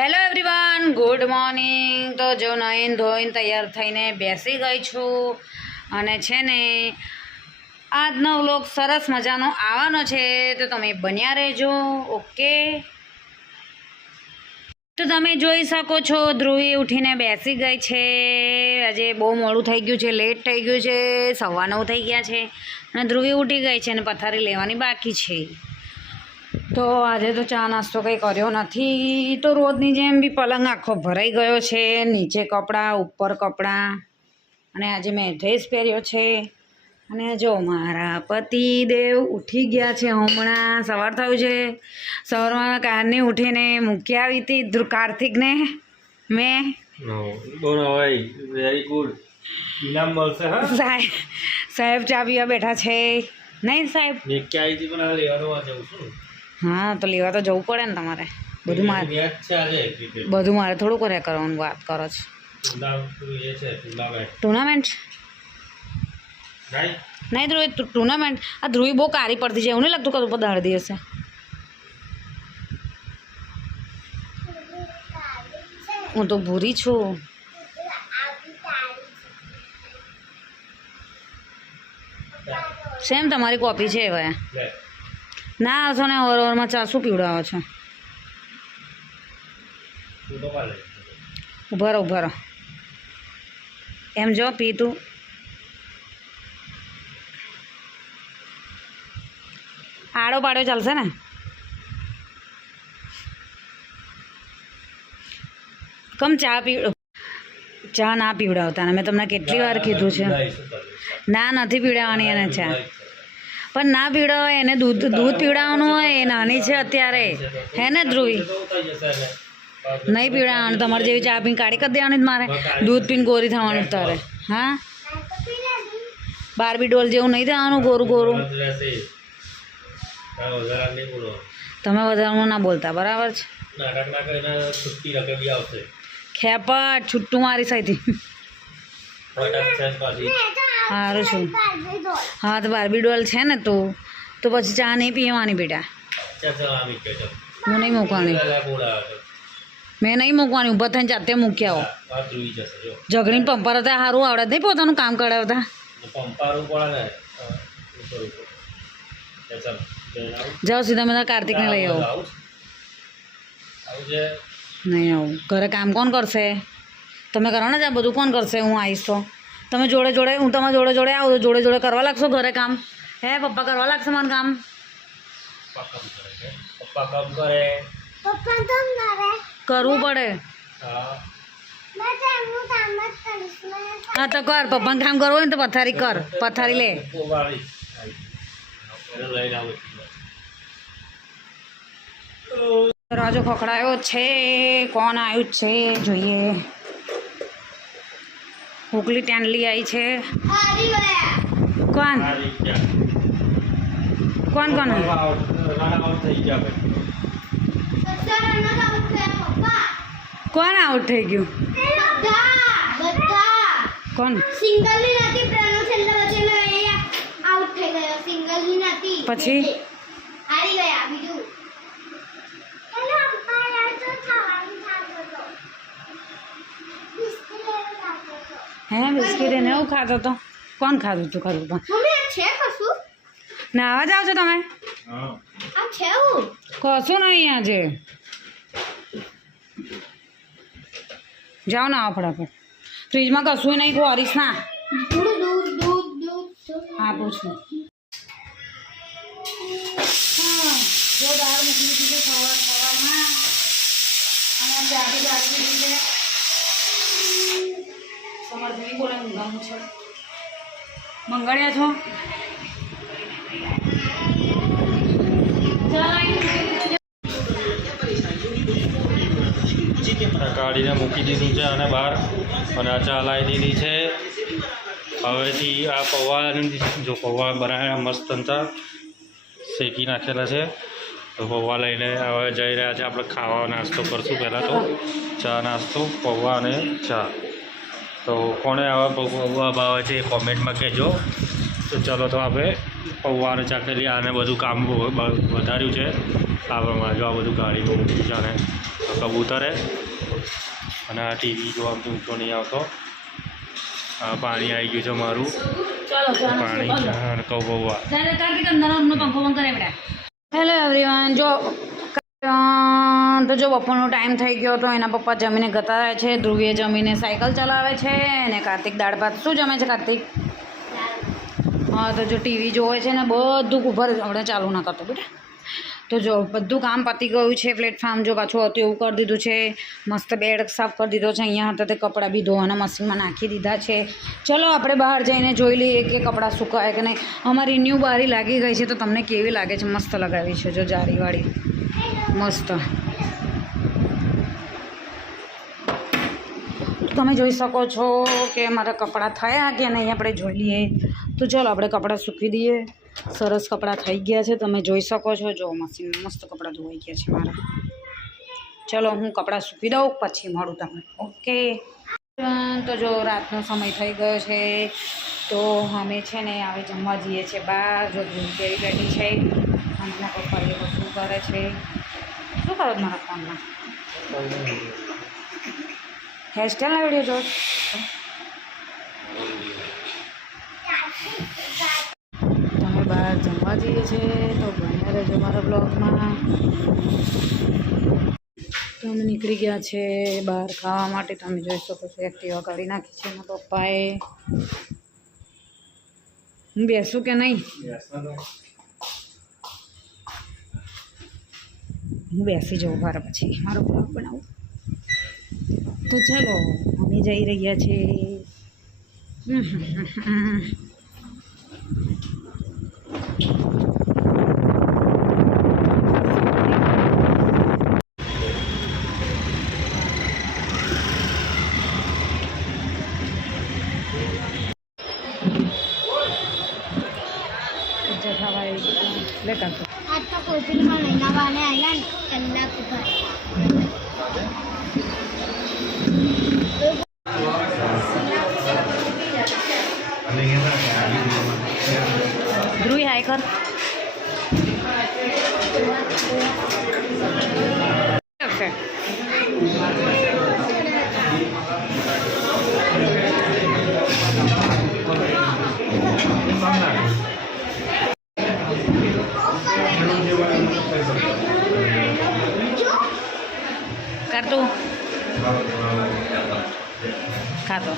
Hello everyone, good morning. તો જો નાઈને ધોઈને તૈયાર થઈને બેસી ગઈ છું અને છે ને આજનો વ્લોગ સરસ મજાનો આવવાનો છે, તો તમે બન્યા રહેજો। ઓકે, તો તમે જોઈ શકો છો ધ્રુવી ઉઠીને બેસી ગઈ છે। આજે બહુ મોડું થઈ ગયું છે, લેટ થઈ ગયું છે, 9:15 થઈ ગયા છે અને ધ્રુવી ઉઠી ગઈ છે અને પથારી લેવાની બાકી છે। તો આજે તો ચા નાસ્તો કંઈ કર્યો નથી, તો રોજની જેમ બી પલંગ આખો ભરાઈ ગયો છે, નીચે કપડાં ઉપર કપડાં, અને આજે મેં ડ્રેસ પહેર્યો છે। અને જો મારા પતિદેવ ઉઠી ગયા છે, હમણાં સવાર થયું છે। સવારમાં કારની ઉઠીને મૂકી આવી હતી કાર્તિકને મેં। વેરી ગુડ, ઇનામ મળશે। હા સાહેબ ચા પીવા બેઠા છે, નહીં સાહેબ? મેં ક્યાં આવી પણ લેવાનું જવું છું। હા, તો લેવા તો જવું પડે ને તમારે। બધું મારે થોડું કર્યા કરવાનું, વાત કરો છો। ટુર્નામેન્ટ નહીં ધ્રુવી, ટુર્નામેન્ટ આ ધ્રુવી બહુ કારી પડતી છે, એવું નહીં લાગતું કਦੋਂ દાળ દિવસે? હું તો ભૂરી છું। સેમ તમારી કોપી છે હવે। ના આવશો ને ઓવરમાં ચા શું પીવડાવો છો? ઉભા રહો એમ જો પી તું। આડો પાડ્યો ચાલશે ને? કમ ચા ના પીવડાવતા ને? મેં તમને કેટલી વાર કીધું છે ના નથી પીવડાવવાની એને ચા, પણ ના પીવડાવે એને દૂધ પીવડાવવાનું હોય। એ નાની છે અત્યારે, હે ને ધ્રુવી? નહીં પીવડાવવાનું, તમારે જેવી ચા પીને કાઢી કરી દેવાની મારે, દૂધ પીને ગોરી થવાનું તારે। હા, બારબી ડોલ જેવું નહીં થવાનું ગોરું ગોરું। તમે વધારાનું ના બોલતા, બરાબર છે? ખેપટ છૂટું મારી સાઈથી સારું છું। હા, તો બારબી ડોલ છે ને તો પછી ચા નહીં પીવાની બેટા। હું નહીં મૂકવાની, મેં નહીં મૂકવાની, ઊભા થઈને જાતે મૂકી આવો। ઝઘડીને પંપાર હતા સારું આવડે નહીં પોતાનું કામ કરાવતા? જાઓ સીધા મેં કાર્તિકને લઈ આવો। નહીં આવું, ઘરે કામ કોણ કરશે? તમે કરો ને આ બધું કોણ કરશે? હું આવીશ તો તમે જોડે જોડે, હું તમારા જોડે જોડે આવું તો જોડે જોડે કરવા લાગશો ઘરે કામ? હે પપ્પા કરવા લાગશે મને કામ? કરવું પડે। હા તો કર, પપ્પાને કામ કરવું હોય ને તો પથારી કર, પથારી લે। દરવાજો ખખડાયો છે, કોણ આવ્યું છે જોઈએ। હુકલી ટેન્ડલી આવી છે। કોણ કોણ કોણ કોણ આઉટ થઈ ગયું? કોણ? સિંગલની નથી, પ્રણવ છેલ્લા વચ્ચેનો એ આઉટ થઈ ગયો, સિંગલની નથી, પછી હારી ગયા। બીજું હે બિસ્કીટ એને એવું ખાતો હતો? કોણ ખાધું તું? ખાધું પણ મમ્મી આ છે કશું? નાવા જાવ છો તમે? આ છે હું કશું નહીં આજે, જાઓ ના ફટાફટ। ફ્રીજમાં કશું નહીં, ખોરીશ ના। દૂધ હા પૂછું। જો દાળ મૂકી દીધી છે સવારમાં, અને જાડી બાકી છે તમારે નહીં બોલે ઊંઘાનું છે। મંગળ્યા છો? કાઢીને મૂકી દીધું છે અને બહાર, અને આ ચા લાવી દીધી છે। હવેથી આ પૌવા, જો પૌવા બનાવ્યા મસ્ત હતા, શેકી નાખેલા છે, તો પૌવા લઈને હવે જઈ રહ્યા છે આપણે ખાવા। નાસ્તો કરશું પહેલાં તો, ચા નાસ્તો, પૌવા અને ચા। તો કોને આવા પૌવા ભાવે છે એ કોમેન્ટમાં કહેજો। તો ચલો તો આપણે પૌવા અને ચા કરી, આને બધું કામ વધાર્યું છે આવામાં, જો આ બધું ગાડીમાં મૂકી છે અને કબૂતરે અને આ ટીવી જોવામાં ઊંચો નહીં આવતો. આ પાણી આવી ગયું છે મારું પાણી અને કૌવા. Hello everyone. તો જો બપોરનો ટાઈમ થઈ ગયો તો એના પપ્પા જમીને ગતા રહે છે. ધ્રુવીએ જમીને સાયકલ ચલાવે છે અને કાર્તિક દાળ ભાત. શું જમે છે કાર્તિક? હા, તો જો ટીવી જોવે છે ને બધું ઉભર આપણે ચાલુ ના કરતો બેટા. તો જો બધું કામ પતી ગયું છે. પ્લેટફોર્મ જો પાછું હતું એવું કરી દીધું છે. મસ્ત બેડ સાફ કરી દીધો છે. અહીંયા હતા તે કપડાં બી ધોવાના મશીનમાં નાખી દીધા છે. ચલો આપણે બહાર જઈને જોઈ લઈએ કે કપડાં સુકાય કે નહીં. અમારી ન્યૂ બારી લાગી ગઈ છે તો તમને કેવી લાગે છે? મસ્ત લગાવી છે જો જારીવાળી મસ્ત. તમે જોઈ શકો છો કે અમારા કપડાં થયા કે નહીં આપણે જોઈ લઈએ. તો ચાલો આપણે કપડાં સૂકવી દઈએ. સરસ કપડાં થઈ ગયા છે તમે જોઈ શકો છો. જો મશીનમાં મસ્ત કપડાં ધોવાઈ ગયા છે મારા. ચલો હું કપડાં સૂકવી દઉં પછી મળું તમને. ઓકે. તો જો રાતનો સમય થઈ ગયો છે તો અમે છે ને હવે જમવા જઈએ છીએ બહાર. જો કેવી બેઠી છે અને એના પપ્પા એ શું કરે છે. શું કરો છો મારા ફોનમાં? હેરસ્ટાઈલના વિડીયો જો. તમે બહાર જમવા જઈએ છીએ તો બન્યા રહેજો મારા બ્લોગમાં. તો અમે નીકળી ગયા છે બહાર ખાવા માટે. તમે જોઈ શકો છો એક્ટિવા કાઢી નાખી છે એના પપ્પાએ. હું બેસું કે નહીં? હું બેસી જાઉં મારા પછી મારો બ્લોગ બનાવું. તો ચાલો અમે જઈ રહ્યા છીએ. લે કાઢો. આજ તો કોથળીમાં લઈને આવવાને આવ્યા ને કલાક ઉપર. ધ્રુવી હાય કર. કર તું ખાતો.